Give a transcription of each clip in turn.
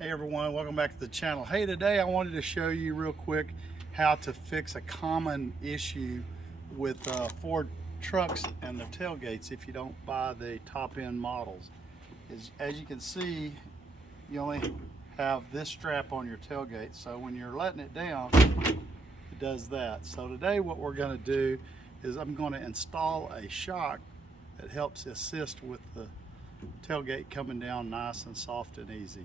Hey everyone, welcome back to the channel. Hey, today I wanted to show you real quick how to fix a common issue with Ford trucks and their tailgates if you don't buy the top end models. As you can see, you only have this strap on your tailgate, so when you're letting it down, it does that. So today what we're going to do is I'm going to install a shock that helps assist with the tailgate coming down nice and soft and easy.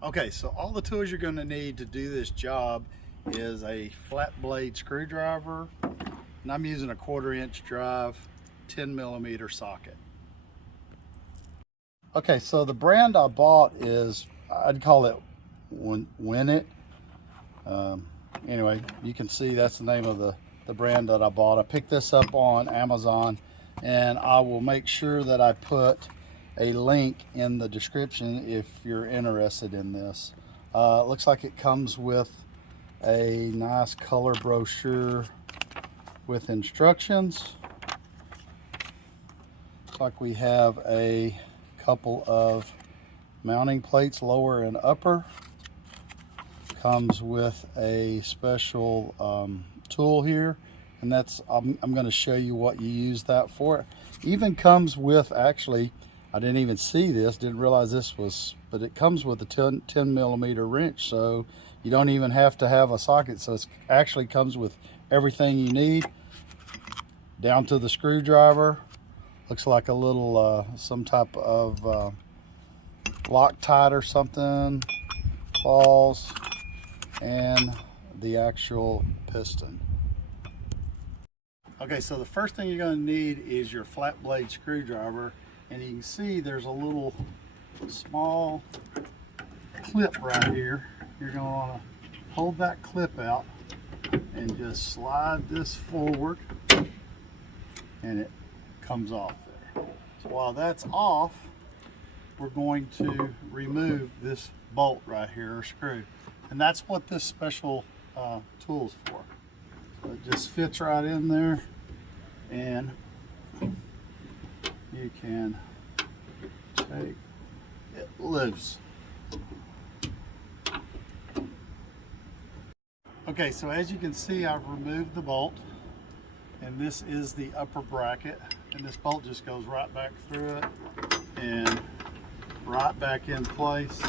Okay, so all the tools you're going to need to do this job is a flat blade screwdriver, and I'm using a 1/4 inch drive, 10mm socket. Okay, so the brand I bought is, I'd call it Win It. Anyway, you can see that's the name of the brand that I bought. I picked this up on Amazon, and I will make sure that I put a link in the description if you're interested in this. Looks like it comes with a nice color brochure with instructions. Looks like we have a couple of mounting plates, lower and upper. Comes with a special tool here, and that's I'm going to show you what you use that for. Even comes with, actually, I didn't even see this, didn't realize this was, but it comes with a 10mm wrench, so you don't even have to have a socket. So it actually comes with everything you need, down to the screwdriver. Looks like a little some type of Loctite or something, balls, and the actual piston. Okay, so the first thing you're going to need is your flat blade screwdriver, and you can see there's a little small clip right here. You're going to want to hold that clip out and just slide this forward, and it comes off there. So while that's off, we're going to remove this bolt right here, or screw, and that's what this special tool's for. So it just fits right in there, and you can take it loose. Okay, so as you can see, I've removed the bolt, and this is the upper bracket, and this bolt just goes right back through it and right back in place.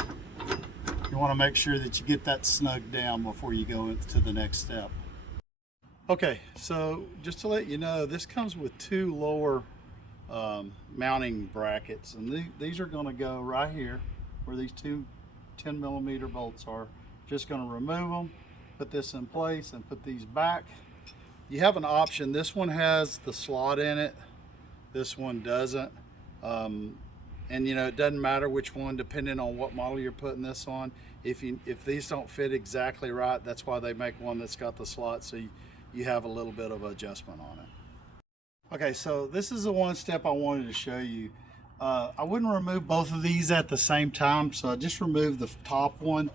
You want to make sure that you get that snugged down before you go into the next step. Okay, so just to let you know, this comes with two lower mounting brackets, and these are going to go right here where these two 10mm bolts are. Just going to remove them, put this in place, and put these back. You have an option. This one has the slot in it, this one doesn't, and you know, it doesn't matter which one, depending on what model you're putting this on. If these don't fit exactly right, that's why they make one that's got the slot, so you have a little bit of adjustment on it. Okay, so this is the one step I wanted to show you. I wouldn't remove both of these at the same time, so I just removed the top one,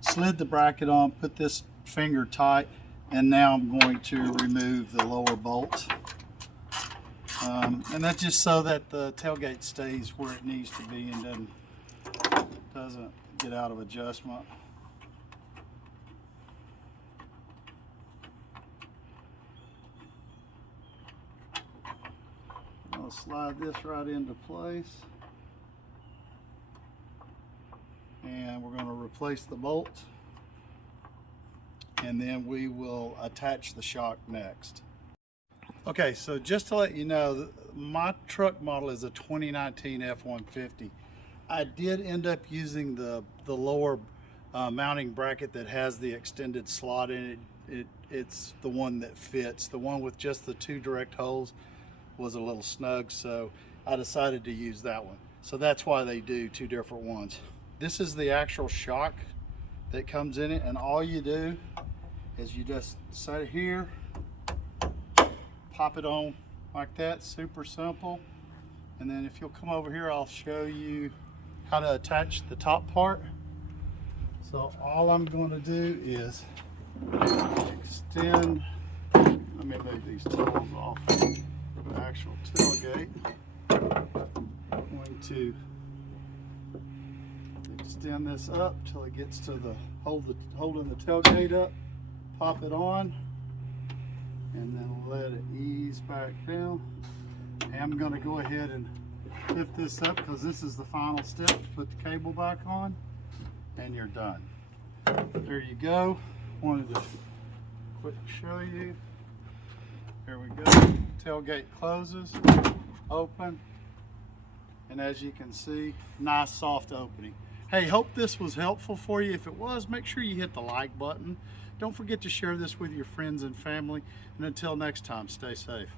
slid the bracket on, put this finger tight, and now I'm going to remove the lower bolt. And that's just so that the tailgate stays where it needs to be and doesn't get out of adjustment. I'll slide this right into place, and we're going to replace the bolt, and then we will attach the shock next. Okay, so just to let you know, my truck model is a 2019 F150. I did end up using the lower mounting bracket that has the extended slot in it. It's the one that fits. The one with just the two direct holes was a little snug, so I decided to use that one. So that's why they do two different ones. This is the actual shock that comes in it, and all you do is you just set it here, pop it on like that, super simple. And then if you'll come over here, I'll show you how to attach the top part. So all I'm going to do is extend, let me move these tools off the actual tailgate. I'm going to extend this up till it gets to the holding the tailgate up. Pop it on, and then let it ease back down. And I'm going to go ahead and lift this up because this is the final step to put the cable back on, and you're done. There you go. Wanted to quick show you. Here we go. Tailgate closes, open, and as you can see, nice soft opening. Hey, hope this was helpful for you. If it was, make sure you hit the like button. Don't forget to share this with your friends and family. And until next time, stay safe.